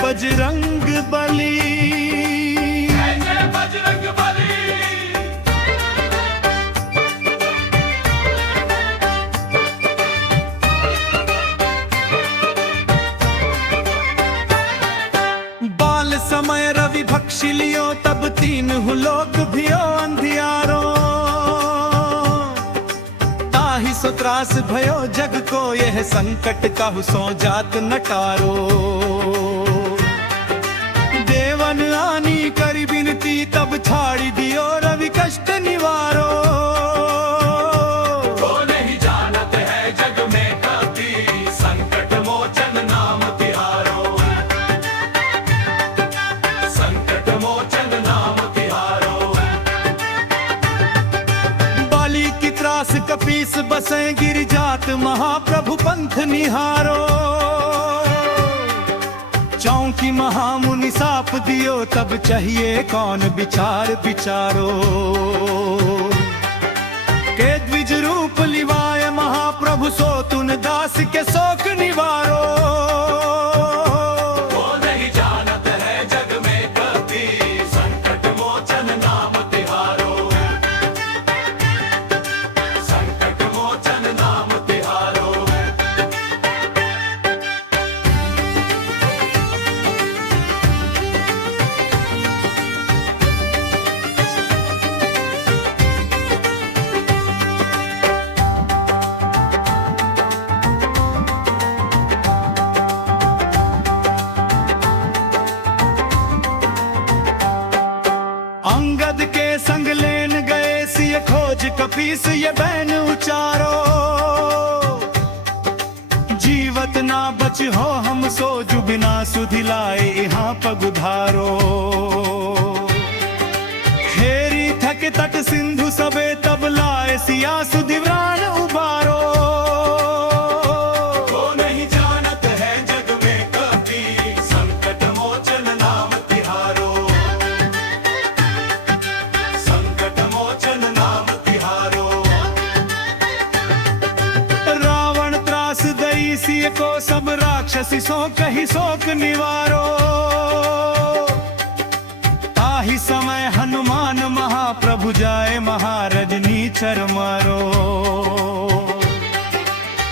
बजरंग बली, जय बजरंग बली। बाल समय रवि भक्षी लियो तब तीन लोक भियो अंधियारो, ताहि सो त्रास भयो जग को यह संकट कहु सो जात नटारो। देवन आनी करी बिनती तब छाड़ी दियो रवि कष्ट निवारो। वो नहीं जानत है जग में कभी संकट मोचन नाम तिहारो, संकट मोचन नाम तिहारो। बाली की त्रास कपीस बसे गिर जात महाप्रभु पंथ निहारो। चौंकी महामुनि साप दियो तब चाहिए कौन विचार विचारो। के द्विज रूप लिवाए महाप्रभु सो तुन दास के शोक निवारो। वो नहीं जानत है जग में कभी संकट मोचन नाम तिहारो, संकट मोचन नाम तिहारो। अंगद के संग लेन गए सिय खोज कपीस ये बैन उचारो। जीवत ना बच हो हम सो जुबिना सुधिलाए यहाँ पगुधारो। हेरी थक तट सिंधु सबे तब लाए सिया सुधिव्राण उबारो। वो नहीं जानत है जग में कभी संकट मोचन नाम तिहारो, संकट मोचन नाम तिहारो। रावण त्रास दई सिय को सब राक्षसी सो कही शोक निवारो। ताहि समय हनुमान महाप्रभु जाए महारजनी चर मारो।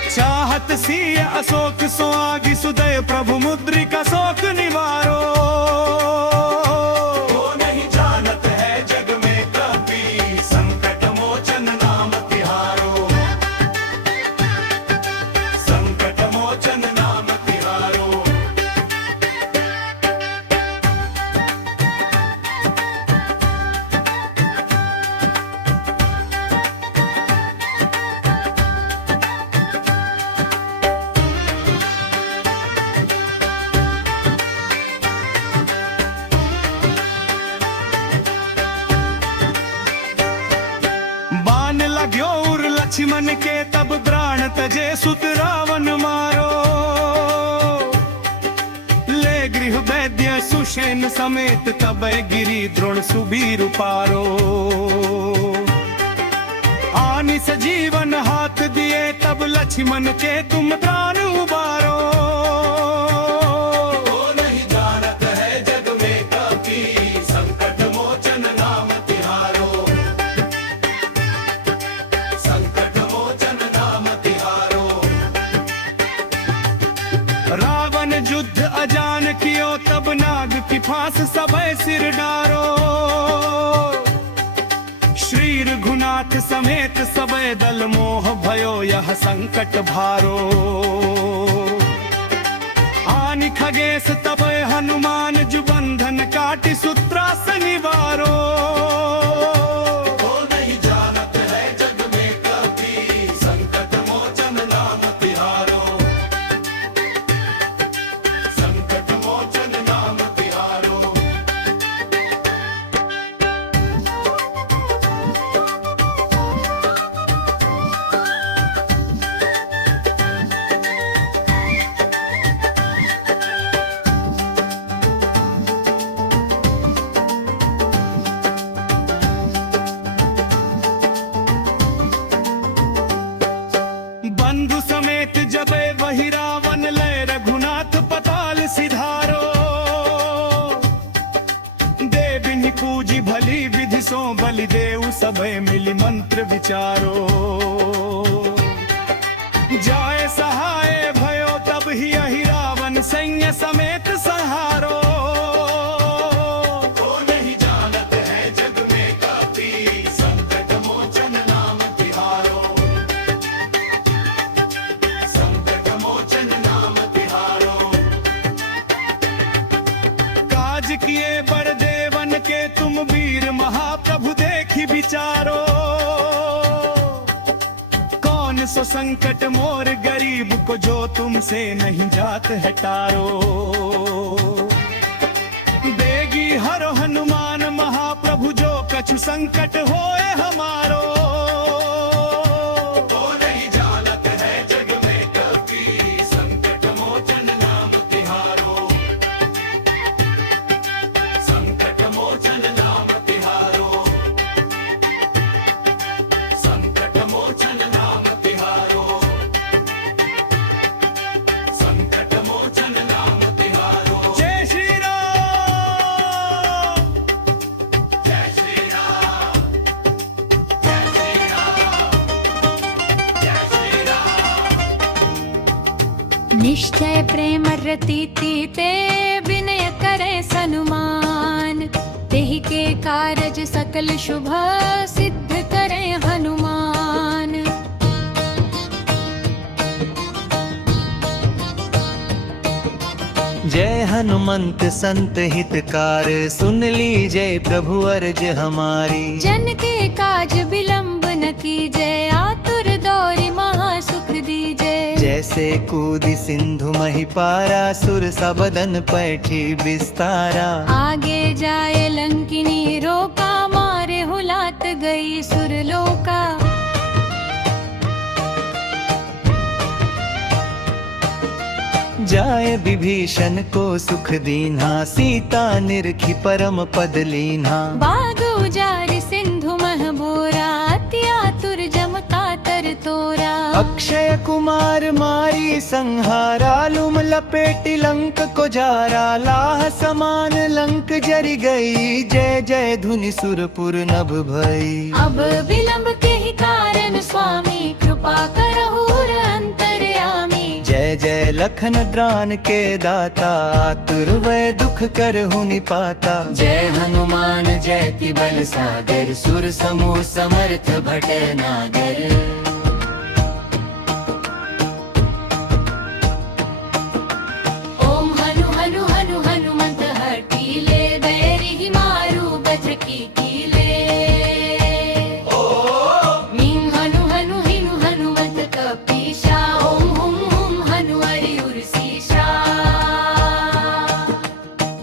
चाहत सिय अशोक सो आगि सुदय प्रभु मुद्रिका शोक निवारो। वो नहीं जानत है जग में कभी संकट मोचन नाम तिहारो, संकट मोचन नाम तिहारो। बाण लाग्यो उर लक्ष्मण के तब प्राण तजे सुत रावण मारो। ले गृह वैद्य सुषेण समेत तब गिरी द्रोण सुबीर पारो। आनि सजीवन हाथ दिए तब लक्ष्मण के तुम प्राण उबारो। वो नहीं जानत है जग में कभी संकट मोचन नाम तिहारो, संकट मोचन नाम तिहारो। रावण युद्ध अजान कियो तब नाग की फांस सबे सिर डारो। श्री रघुनाथ समेत सबे दल मोह भयो यह संकट भारो। आनि खगेश तबे हनुमान जुबंधन काटि सूत्रास निवारो। वो नहीं जानत है जग में कभी संकट मोचन नाम तिहारो, संकट मोचन नाम तिहारो। हरि देव सबे मिली मंत्र विचारो। जाए सहाय भयो तब ही अहि रावण सैन्य समेत संहारो। वो नहीं जानत है जग में कपी, संकट मोचन नाम तिहारो। संकट मोचन नाम तिहारो। काज किए बड़ देवन के तुम वीर महाप्रभु देखी विचारो। कौन सो संकट मोर गरीब को जो तुमसे नहीं जात है टारो। बेगी हरो हनुमान महाप्रभु जो कछु संकट होए हमारो। वो नहीं जानत है जग में कपी, संकट मोचन नाम तिहारो। संकट मोचन नाम तिहारो। संकट मोचन नाम तिहारो। संकट मोचन नाम तिहारो। जय श्री राम। जय श्री राम। जय श्री राम। जय श्री राम। निश्चय प्रेम रतीति ते विनय करे सनुमान। तेहि के कारज सकल शुभ सिद्ध करे हनुमान। जय हनुमंत संत हितकार, सुन लीजय प्रभु अर्ज हमारी। जन के काज विलंब न कीजय, आतुर दौरि महासुख दीजय। जैसे कूदी सिंधु मही पारा, सुर सबदन पैठी विस्तारा। आगे जाए लंकिनी रोका, मारे हुलात गई सुरलोका। जाए विभीषण को सुख दीन्हा, सीता निरखी परम पद लीन्हा। बाग उजारि सिंधु मह बोरा, अति आतुर जम कातर तोरा। अक्षय कुमार मारी संहारा, लुम लपेटी लंक को जारा। लाह समान लंक जरि गई, जय जय धुनि सुरपुर नभ भई। अब विलंब के ही कारण स्वामी, कृपा करहु अंतर्यामी। जय जय लखन ड्रान के दाता, आतुर वै दुख करहु निपाता। जय हनुमान जय बल सागर, सुर समूह समर्थ भट नागर। ओम हनु हनु हनु हनुमंत हठीले, बैरिहि मारू बजरकी कीले। मीं हनु हनु हिनु हनुमंत कपीशा, ओम हुम हुम हनु हरि उर्सीशा।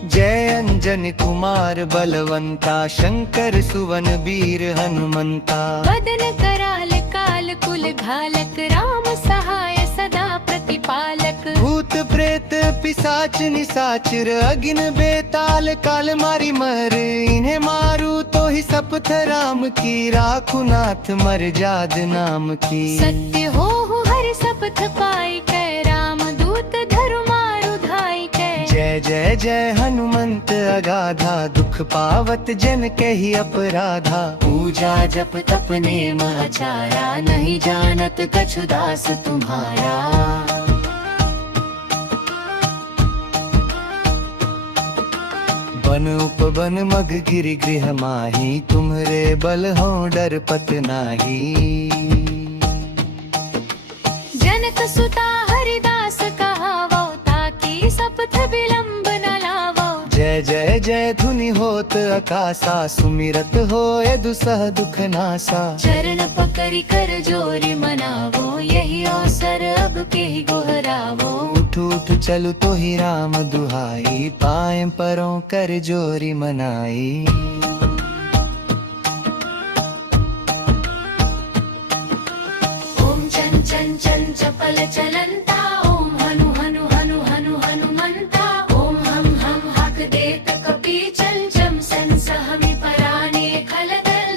जय अंजनी कुमार बलवंता, शंकर सुवन वीर हनुमंता। वदन कराल काल कुल घालक, राम सहाय सदा प्रतिपालक। भूत प्रेत पिशाच निशाचर, अगिन बेताल काल मारी मर। इन्हें मारू तो ही सपथ राम की, राखु नाथ मर जाद नाम की। सत्य हो हर सपथ पाई कै, राम दूत धरु मारु धाई कै। जय जय जय हनुमंत अगाधा, दुख पावत जन के ही अपराधा। पूजा जप तप नेम आचारा, नहीं जानत कछु दास तुम्हारा। बन उपवन मग गिरि गृह माही, तुम्हरे बल हो डर पत नाही। जनक सुता हरिदास कहावो, ताकि सपथ विलंब न लावो। जय जय जय धुनि होत आकाशा, सुमिरत होए दुसह दुख नासा। चरण पकड़ि कर जोरि मनावो, यही अवसर अब के ही गोहरावो। उठ उठ चलु तो ही राम दुहाई, पाएं परों कर जोरी मनाई। ओम चन चन चन चपल चलंता, ओम हनु हनु हनु हनु हनुमंता। ओम हम हाक देत कपी, चल जम सन सहमि पराने खलदल।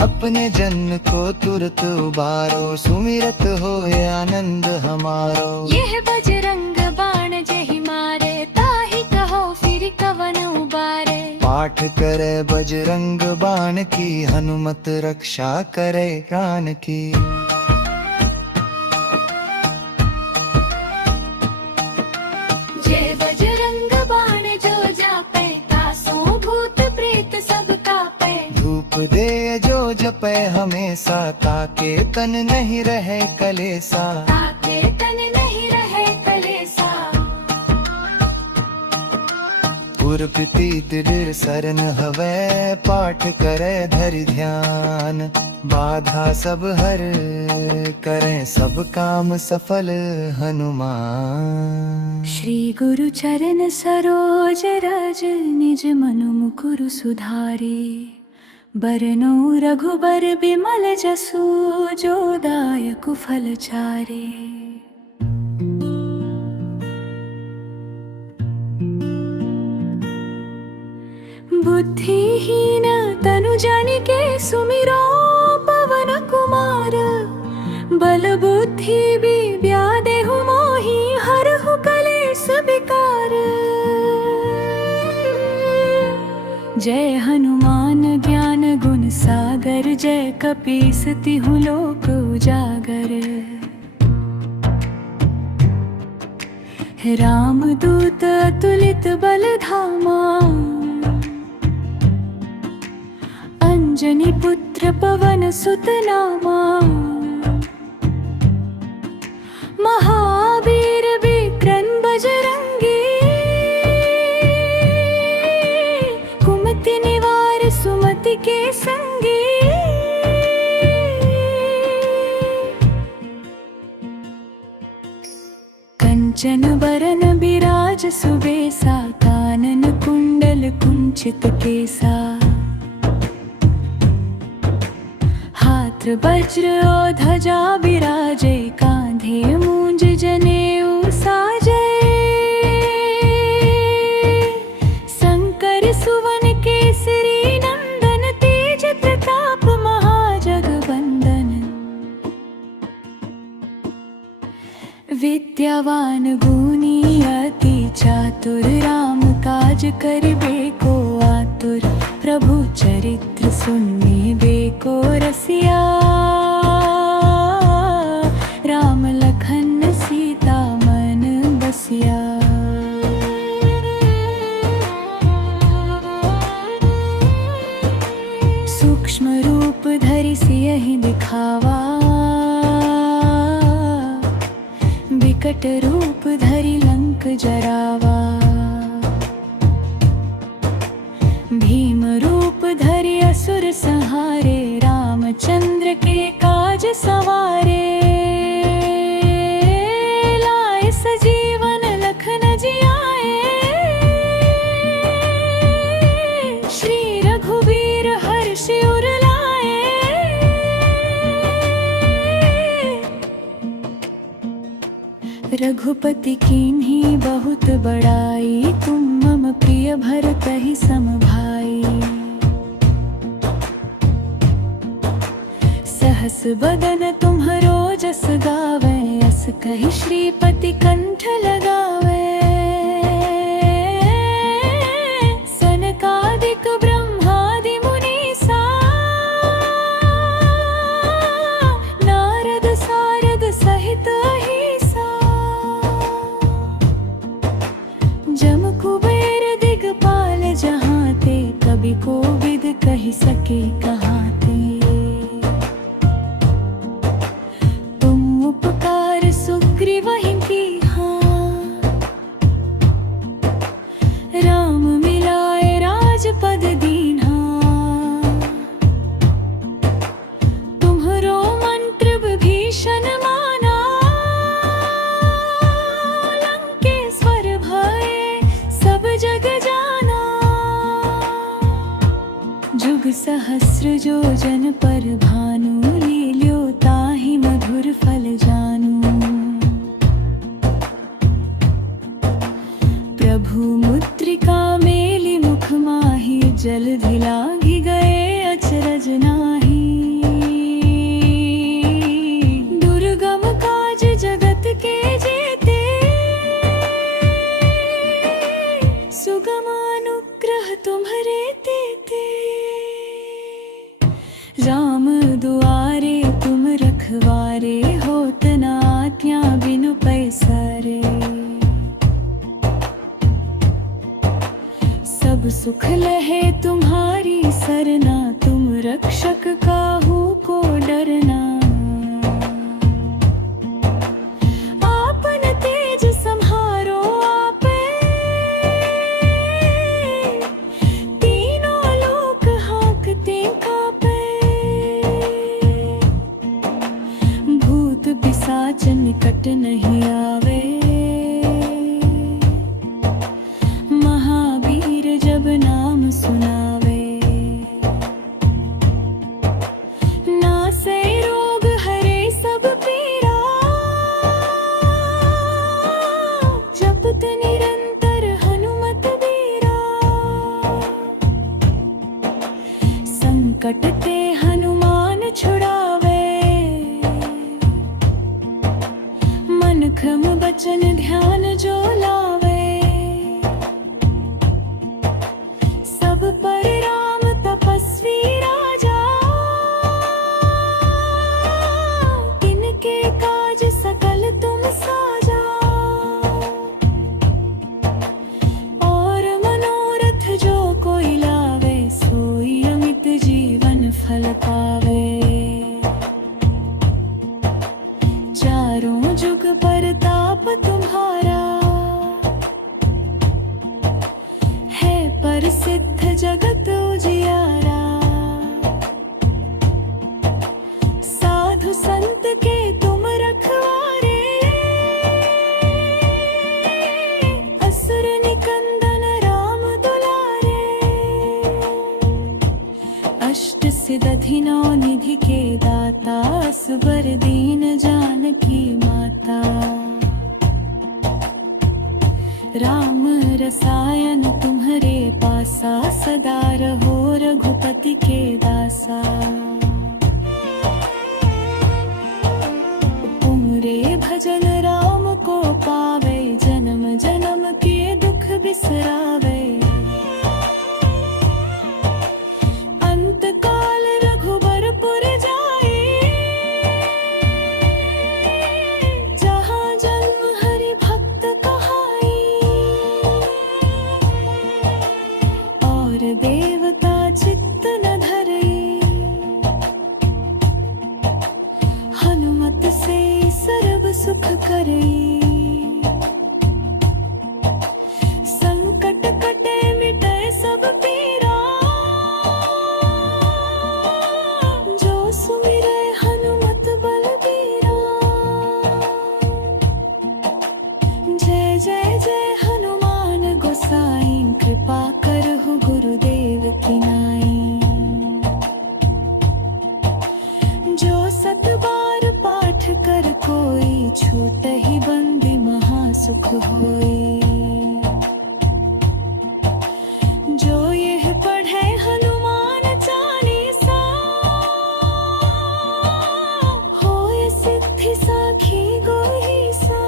अपने जन को तुरत उबारो, सुमिरत होए आनंद हमारो। यह बजरंग बाण जहि मारे, ताहि कहो पाठ करे बजरंग बाण की, हनुमत रक्षा करे प्राण की। जय बजरंग बाण जो जापे, तासों भूत प्रेत सब कापे। धूप दे जो जपे हमेशा, ताके तन नहीं रहे कलेसा। ताके तन नहीं रहे कलेसा। उर्पति दृढ़ सरन हवे, पाठ करे धरि ध्यान। बाधा सब हर करें सब काम सफल हनुमान। श्री गुरु चरण सरोज रज, निज मनु मुकुरु सुधारे। बरनौ रघुबर बिमल जसु, जो दायक फल चारे। बुद्धिहीन तनु जानिके सुमिरो पवन कुमार। बल बुद्धि विद्या देहु मोहि, हरहु कलेश विकार। जय हनुमान ज्ञान गुण सागर, जय कपीस तिहु लोक उजागर। राम दूत अतुलित बल धामा, अंजनी पुत्र पवन सुत नामा। महावीर विक्रम बजरंगी, कुमति निवार सुमति के संगी। कंचन बरन बिराज सुबेसा, कानन कुंडल कुंचित केसा। वज्र और ध्वजा विराजे, कांधे मूंज जनेऊ साजे। शंकर सुवन केसरी नंदन, तेज प्रताप महाजगवंदन। विद्यावान गुणी अति चातुर, राम काज करिबे को आतुर। प्रभु चरित्र सुनिबे को रसिया, राम लखन सीता मन बसिया। सूक्ष्म रूप धरि सियहि दिखावा, विकट रूप धरि लंक जरावा। भीम रूप धरि असुर संहारे, रामचंद्र के काज सवारे। लाए सजीवन लखन जियाए, श्री रघुवीर हर्षि उर लाए। रघुपति कीन्ही बहुत बड़ाई, तुम मम प्रिय भरतहि सम भाई। सहस बदन तुम्हरो जस गावे, अस कहि श्रीपति कंठ लगावे। सनकादिक ब्रह्मादि मुनीसा, नारद सारद सहित अहिसा। जम कुबेर दिगपाल जहाँ ते, कवि कोविद कहि सके कहाँ ते। तुम उपकार सुग्रीवहि कीन्हा, राम मिलाए राजपद दीन्हा। तुम्हरो मंत्र विभीषण माना, लंकेश्वर भय सब जग जाना। जुग सहस्र जो जन पर भानु, लील्यो ताहि मधुर फल जानू। प्रभु मुद्रिका मेलि मुख माहि, जलधि लांघि गए अचरज नाही। दुर्गम काज जगत के जेते, सुगम अनुग्रह तुम्हरे क्या बिनु पैसारे। सब सुख लहे तुम्हारी सरना, तुम रक्षक काहू को डरना। आपन तेज सम्हारो आपे, तीनों लोक हाँकते कापे। भूत पिशाच निकट नहीं आवे, महावीर जब नाम सुनावे। नासे रोग हरे सब पीरा, जपत निरंतर हनुमत बीरा। संकट ते हनुमान छुड़ावे, मन क्रम बचन ध्यान जो लावे। सब पर राम तपस्वी राजा, इनके काज सकल तुम साजा। और मनोरथ जो कोई लावे, सोई अमित जीवन फल पावे। चारों जुग परताप तुम्हारा, है प्रसिद्ध जगत उजियारा। साधु संत के तुम रखवारे, असुर निकंदन राम दुलारे। अष्ट सिद्धि नौ निधि के दाता, असबर दीन जानकी माता। राम रसायन तुम्हारे पासा, सदा रहो रघुपति के दासा। उमरे भजन राम को पावे, जन्म जन्म के दुख बिसरावे। अंत काल रघुबरपुर जाए, जहाँ जन्म हरि भक्त कहाई। और देवता चित्त न धरई, हनुमत से सर्व सुख करई। संकट कटे मिटे सब पीरा, जो सुमिरे हनुमत बलबीरा। जय जय जय हनुमान गोसाई, कृपा करहु गुरुदेव की नाई। जो सत बार पाठ कर कोई, छूट ही बंदी महासुख होई। जो यह पढ़े हनुमान चालीसा, होय सिद्धि साखी गोईसा।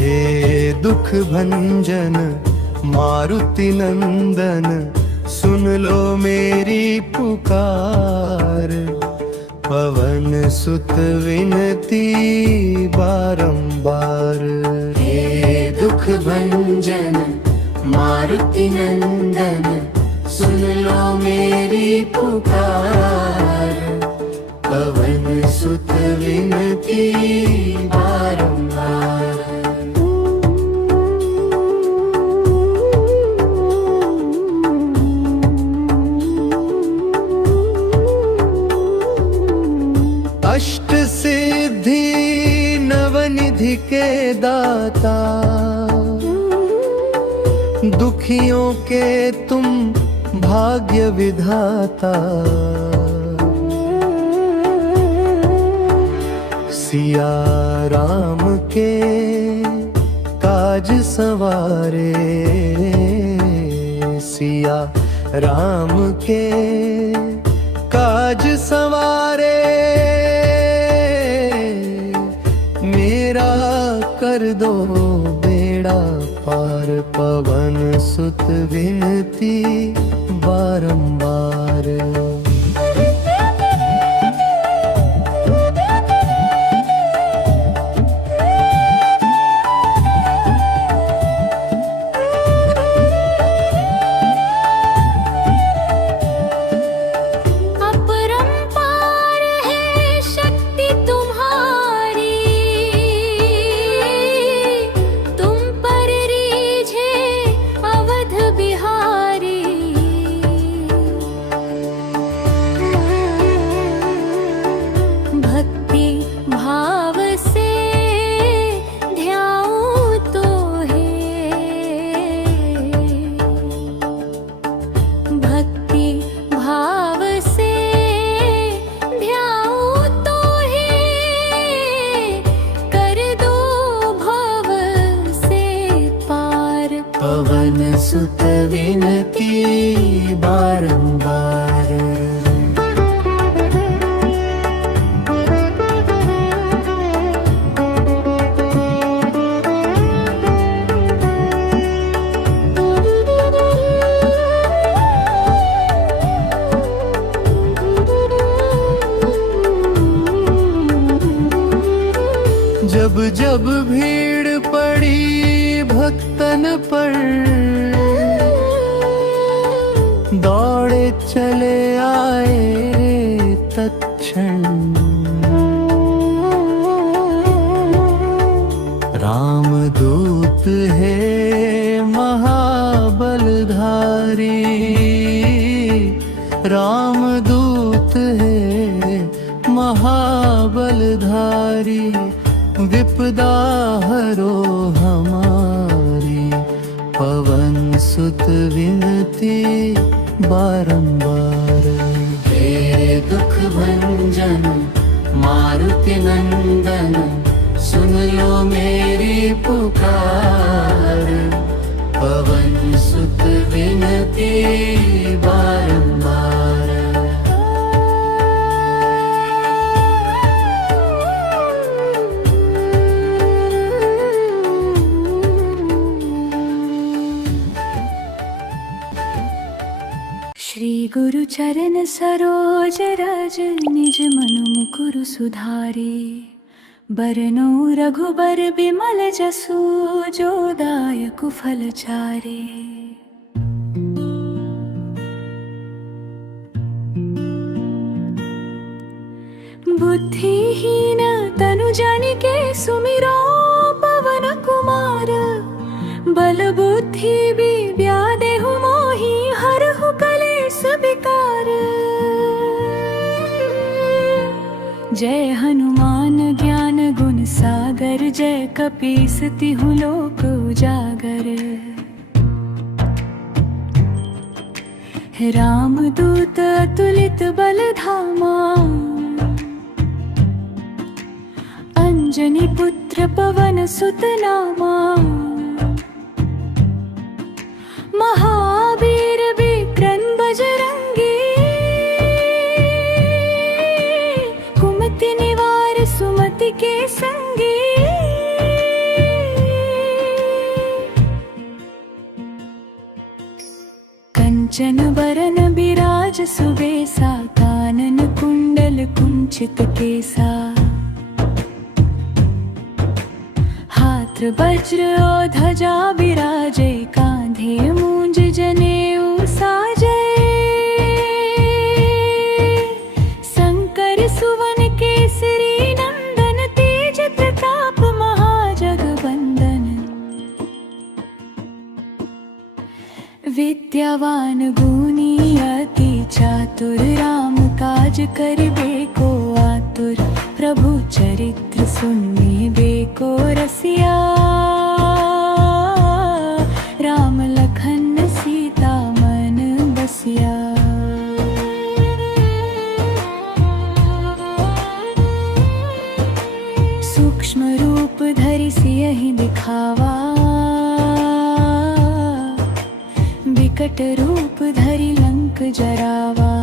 हे दुख भंजन मारुति नंदन, सुन लो मेरी पुकार। पवन सुत विनती बारंबार। हे दुख भंजन मारुति नंदन, सुन लो मेरी पुकार। पवन सुत विनती बारंबार। अष्ट सिद्धि नवनिधि के दाता, दुखियों के तुम भाग्य विधाता। सिया राम के काज सवारे, सिया राम के काज सवारे। मेरा कर दो बेड़ा पार, पवन सुत विनती बारंबार। सुत विनती बारंबार। जब जब भीड़ पड़ी भक्तन पर, दौड़े चले आए तत्क्षण। रामदूत है महाबलधारी, रामदूत है महाबलधारी। विपदा हरो हमारी, पवन सुत विनती बारंबार। हे दुख भंजन मारुति नंदन, सुन लो मेरी पुकार। पवन सुत विनती बारंबार। श्री गुरु चरण सरोज रज, निज मनु मुकुरु सुधारे। बरनौ रघुबर बिमल जसु, जो दायक फल चारे। बुद्धिहीन तनु जानिके सुमिरो पवन कुमार। बल बुद्धि विद्या देहु मोहि, हरहु कलेस विकार। जय हनुमान ज्ञान गुण सागर, जय कपीस तिहु लोक उजागर। रामदूत अतुलित बल धामा, अंजनी पुत्र पवन सुत नामा। महावीर विक्रम बजरंगी, कुमति निवार सुमति के संगी। कंचन बरन बिराज सुबेसा, कानन कुंडल कुंचित केसा। हाथ वज्र और ध्वजा विराजे, कांधे मूंज जनेऊ साजे। शंकर सुवन केसरी नंदन, तेज प्रताप महाजगवंदन। विद्यावान गुणी अति चातुर, राम काज करिबे को आतुर। प्रभु चरित्र सुनिबे को रसिया, राम लखन सीता मन बसिया। सूक्ष्म रूप धरि सियहि दिखावा, विकट रूप धरि लंक जरावा।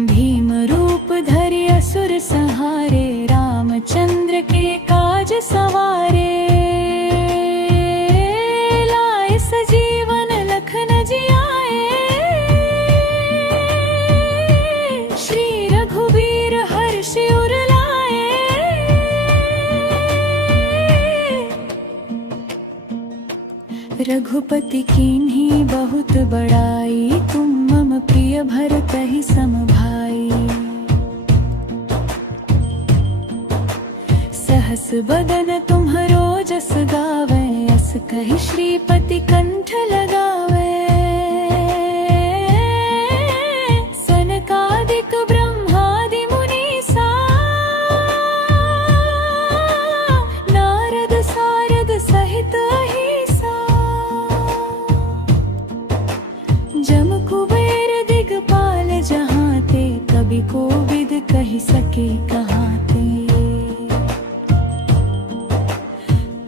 भीम रूप धरि असुर संहारे, रामचंद्र के काज सवारे। लाए सजीवन लखन जियाए, श्री रघुवीर हर्षि उर लाए। रघुपति कीन्ही बहुत बड़ाई, तुम मम प्रिय भरतहि सम भाई। सहस बदन तुम्हरो जस गावे, अस कहि श्रीपति कंठ लगावे। सनकादिक ब्रह्मादि मुनीसा, नारद सारद सहित अहिसा। जम कुबेर दिगपाल जहाँ ते, कवि कोविद कहि सके कहाँ ते।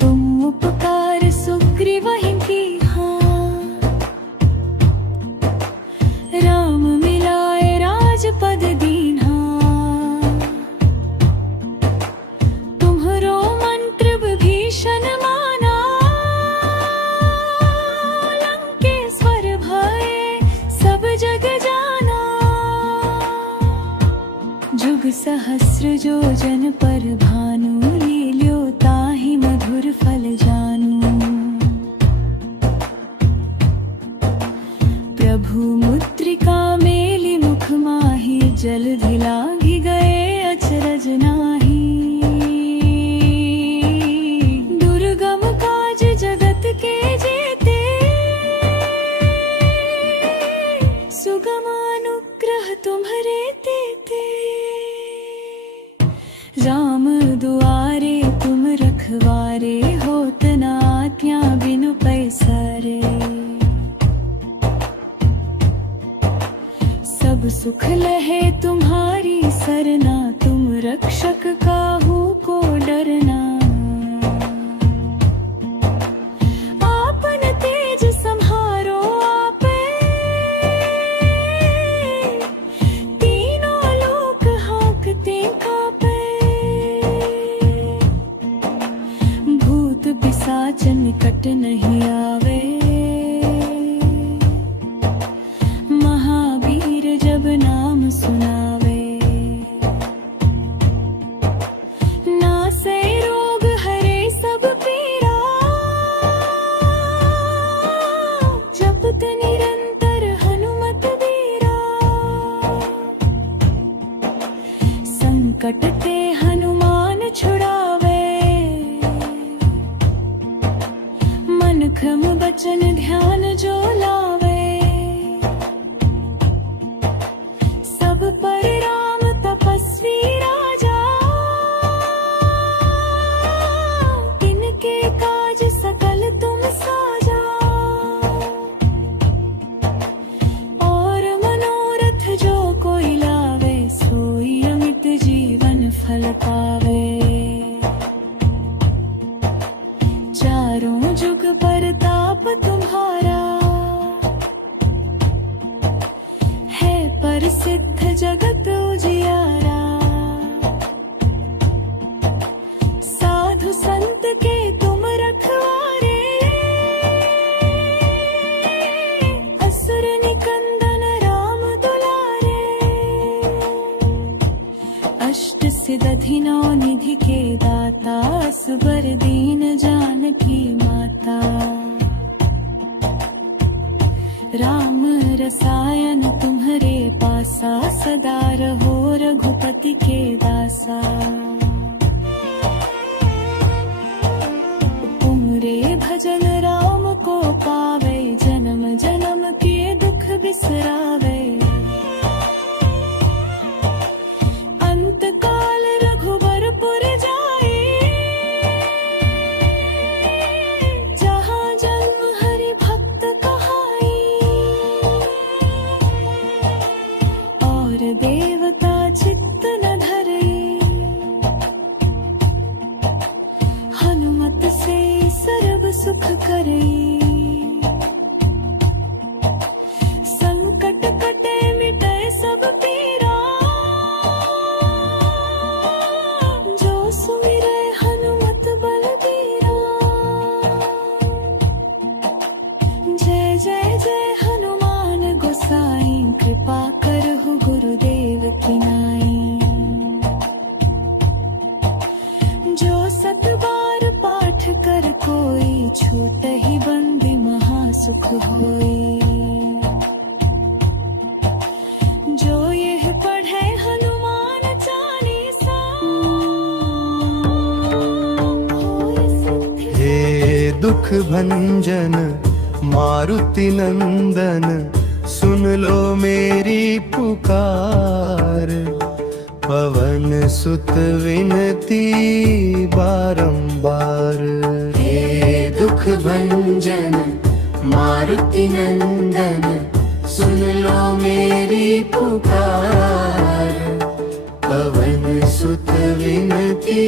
तुम उपकार सुख जुग सहस्र योजन पर भानु लील्यो ताहि मधुर फल जानू। प्रभु मुद्रिका मेलि मुख माहि जलधि लागी गए अचरज नाही। दुर्गम काज जगत के जेते सुगम अनुग्रह तुम्हरे तेते। राम दुआरे तुम रखवारे होत न आज्ञा बिनु पैसारे। सब सुख लहे तुम्हारी सरना तुम रक्षक काहू को डरना। आपन तेज सम्हारो आपे तीनों लोक हाँकते कापे। भूत पिशाच निकट नहीं आवे महावीर जब नाम सुनावे। नासे रोग हरे सब पीरा जपत निरंतर हनुमत बीरा। संकट ते हनुमान छुड़ावे मन क्रम बचन ध्यान जो लावे। सब पर राम तपस्वी राजा इनके काज सकल तुम साजा। और मनोरथ जो कोई लावे सोई अमित जीवन फल पावे। चारों जुग परताप तुम्हारा है प्रसिद्ध जगत उजियारा। साधु संत के तुम रखवारे असुर निकंदन राम दुलारे। अष्ट सिद्धि नौ निधि के दाता असबर दीन जानकी माता। राम रसायन तुम्हरे पासा सदा रहो रघुपति के दासा। तुमरे भजन राम को पावे जन्म जन्म के दुख बिसरावे। अंत काल रघुबरपुर जाए जहाँ जन्म हरि भक्त कहाई। और देवता चित्त न धरे हनुमत से सर्व सुख करे। संकट कटे मिटे सब पीरा जो सुमिरे हनुमत बलबीरा। जय जय जय हनुमान गोसाई कृपा करहु गुरुदेव की नाई। जो सत बार पाठ कर कोई छूट ही बंदी महासुख होई। जो यह पढ़े हनुमान चालीसा होय सिद्धि। हे दुख भंजन मारुति नंदन सुन लो मेरी पुकार। पवन सुत विनती बारंबार। हे दुख भंजन मारुति नंदन सुन लो मेरी पुकार। पवन सुत विनती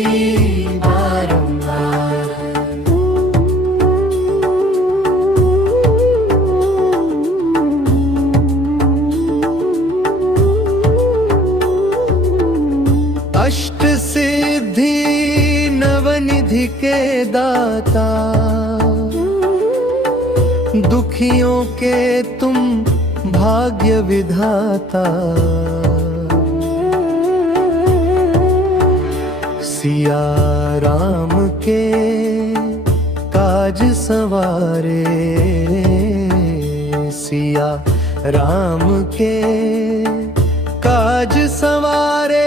बारंबार। अष्ट सिद्धि नवनिधि के दाता दुखियों के तुम भाग्य विधाता। सिया राम के काज सवारे, सिया राम के काज सवारे,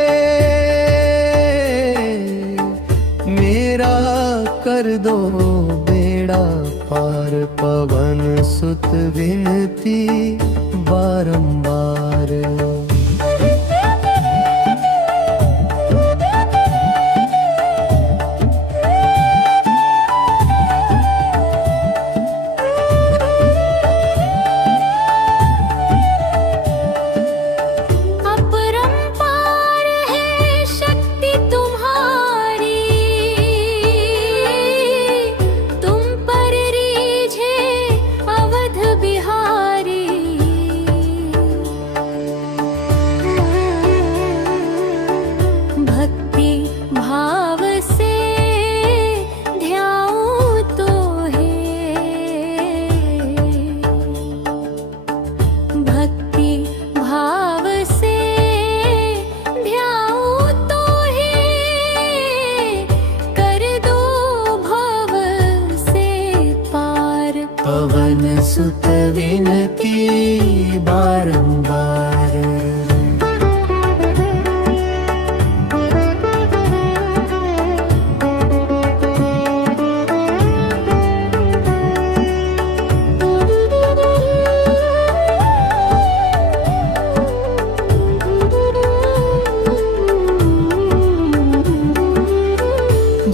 मेरा कर दो बेड़ा पार। पवन सुत विनती बारंबार। अपरंपार है शक्ति तुम्हारी, तुम पर रीझे अवध बिहारी। भक्ति भाव से ध्याऊं तो है, भक्ति भाव से ध्याऊं तो है, कर दो भव से पार। पवन सुत विनती बारंबार।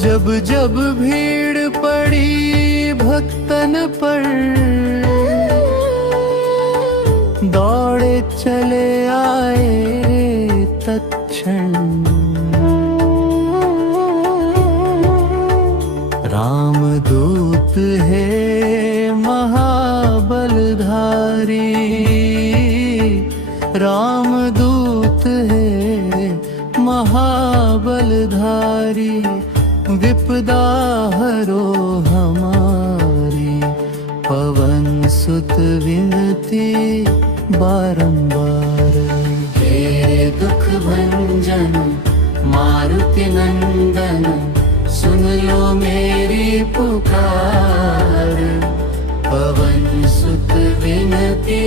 जब जब भीड़ पड़ी भक्तन पर, दौड़े चले आए तत्क्षण। रामदूत है महाबलधारी, रामदूत है महाबलधारी। विपदा हरो हमारी, पवन सुत विनती बारंबार। हे दुख भंजन मारुति नंदन, सुन लो मेरी पुकार। पवन सुत विनती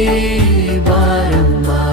बारंबार।